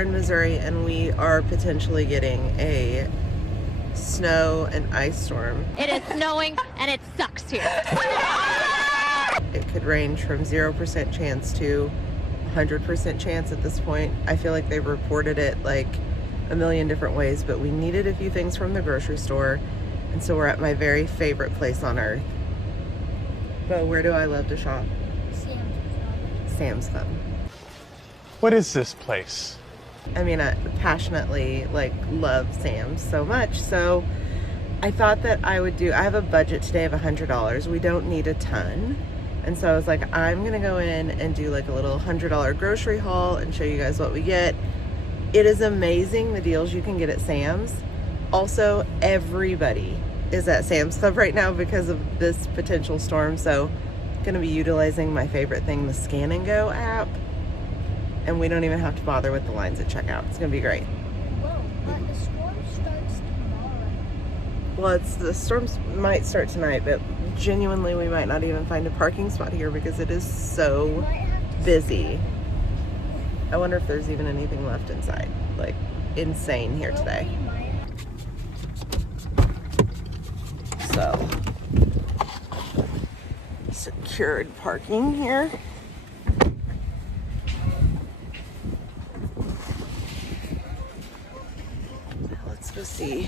we're in Missouri and we are potentially getting a snow and ice storm. It is snowing and it sucks here. It could range from 0% chance to 100% chance at this point. I feel like they've reported it like a million different ways, but we needed a few things from the grocery store, and so we're at my very favorite place on earth. But where do I love to shop? Sam's Club. What is this place? I mean, I passionately like love Sam's so much, so I thought that I have a budget today of $100. We don't need a ton. And so I was like, I'm gonna go in and do like a little $100 grocery haul and show you guys what we get. It is amazing the deals you can get at Sam's. Also, everybody is at Sam's Club right now because of this potential storm. So I'm gonna be utilizing my favorite thing, the Scan and Go app. And we don't even have to bother with the lines at checkout. It's gonna be great. Whoa, but the storm starts tomorrow. Well, the storms might start tonight, but genuinely we might not even find a parking spot here because it is so busy. I wonder if there's even anything left inside. Like, insane here today. So, secured parking here. Let's go see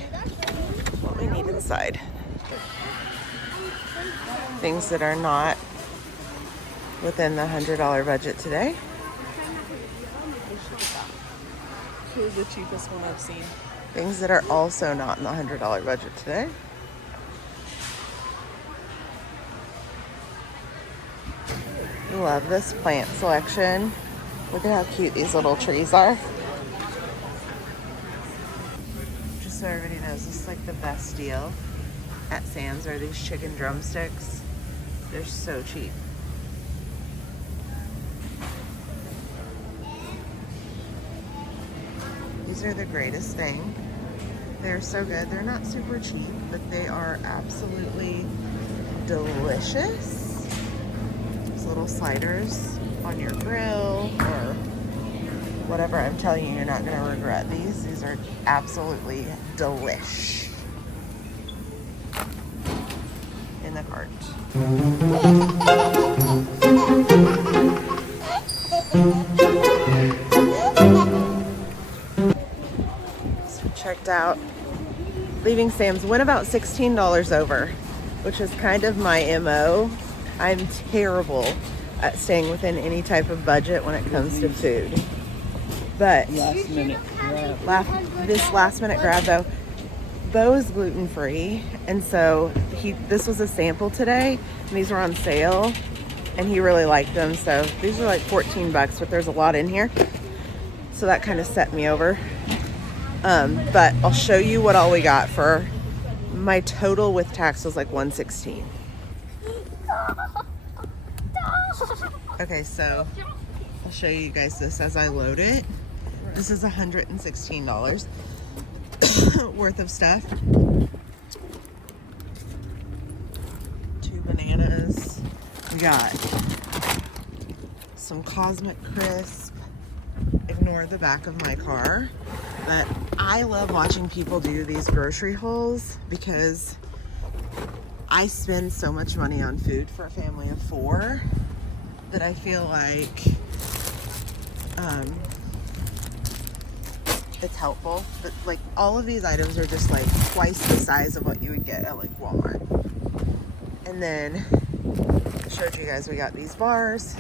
what we need inside. Things that are not within the $100 budget today. Here's the cheapest one I've seen. Things that are also not in the $100 budget today. Love this plant selection. Look at how cute these little trees are. Just so everybody knows, this is like the best deal at Sam's are these chicken drumsticks. They're so cheap. These are the greatest thing. They're so good. They're not super cheap, but they are absolutely delicious. These little sliders on your grill or whatever. I'm telling you, you're not going to regret these. These are absolutely delish. In the cart. So checked out. Leaving Sam's went about $16 over, which is kind of my MO. I'm terrible at staying within any type of budget when it comes to food. But Last minute grab. this last minute grab though, Bo is gluten-free, and so this was a sample today, and these were on sale, and he really liked them. So these are like $14, but there's a lot in here, so that kind of set me over. But I'll show you what all we got. For my total with tax was like $116. Okay, so I'll show you guys this as I load it. This is $116 worth of stuff. 2 bananas. We got some Cosmic Crisp. Ignore the back of my car. But I love watching people do these grocery hauls because I spend so much money on food for a family of 4 that I feel like it's helpful. But like all of these items are just like twice the size of what you would get at like Walmart. And then I showed you guys we got these bars.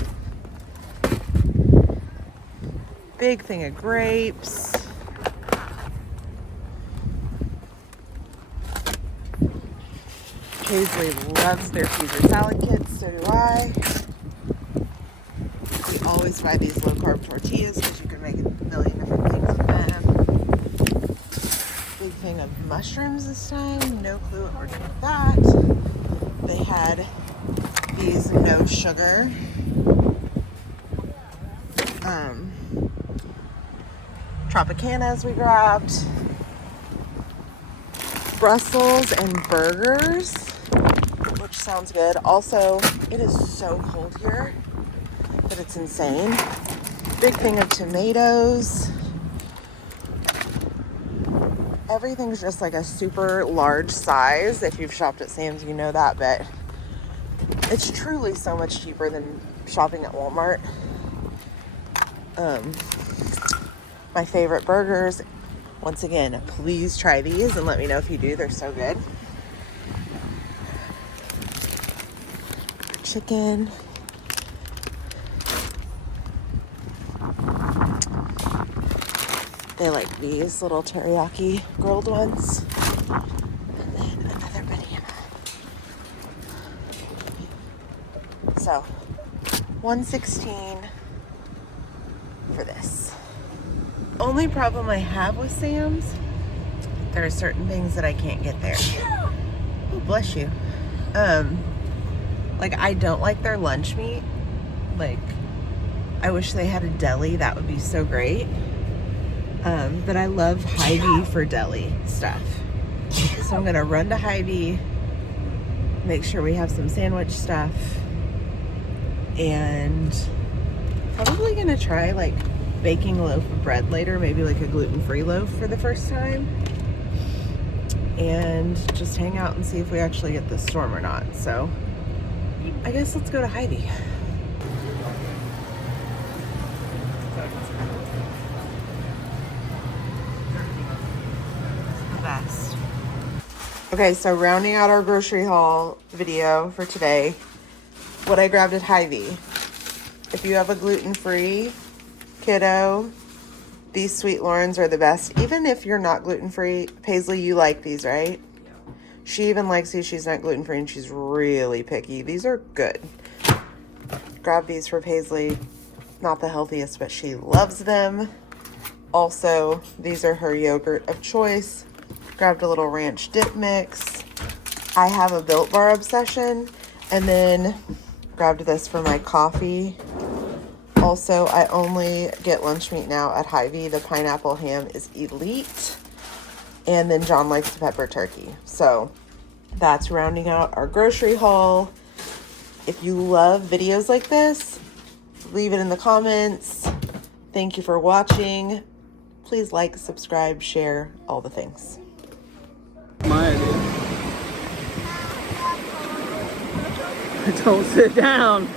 Big thing of grapes. Paisley loves their Caesar salad kits, so do I. We always buy these low carb tortillas because you can make a million different things with them. Big thing of mushrooms this time. No clue what we're doing with that. They had these no sugar Tropicanas we grabbed. Brussels and burgers, which sounds good. Also, it is so cold here that it's insane. Big thing of tomatoes. everything's just like a super large size. If you've shopped at Sam's, you know that, but it's truly so much cheaper than shopping at Walmart. My favorite burgers. Once again, please try these and let me know if you do. They're so good. Chicken. They like these little teriyaki grilled ones. And then another banana. So, $116 for this. Only problem I have with Sam's, there are certain things that I can't get there. Oh, bless you. Like, I don't like their lunch meat. Like, I wish they had a deli. That would be so great. But I love Hy-Vee for deli stuff. So I'm gonna run to Hy-Vee, make sure we have some sandwich stuff, and probably gonna try like baking a loaf of bread later, maybe like a gluten-free loaf for the first time, and just hang out and see if we actually get this storm or not. So I guess let's go to Hy-Vee. The best. Okay, so rounding out our grocery haul video for today, what I grabbed at Hy-Vee. If you have a gluten-free kiddo, these Sweet Lorens are the best. Even if you're not gluten-free, Paisley, you like these, right? She even likes these. She's not gluten-free and she's really picky. These are good. Grab these for Paisley. Not the healthiest, but she loves them. Also, these are her yogurt of choice. Grabbed a little ranch dip mix. I have a Built Bar obsession. And then grabbed this for my coffee. Also, I only get lunch meat now at Hy-Vee. The pineapple ham is elite. And then John likes the pepper turkey. So that's rounding out our grocery haul. If you love videos like this, leave it in the comments. Thank you for watching. Please like, subscribe, share, all the things. My idea. Don't sit down.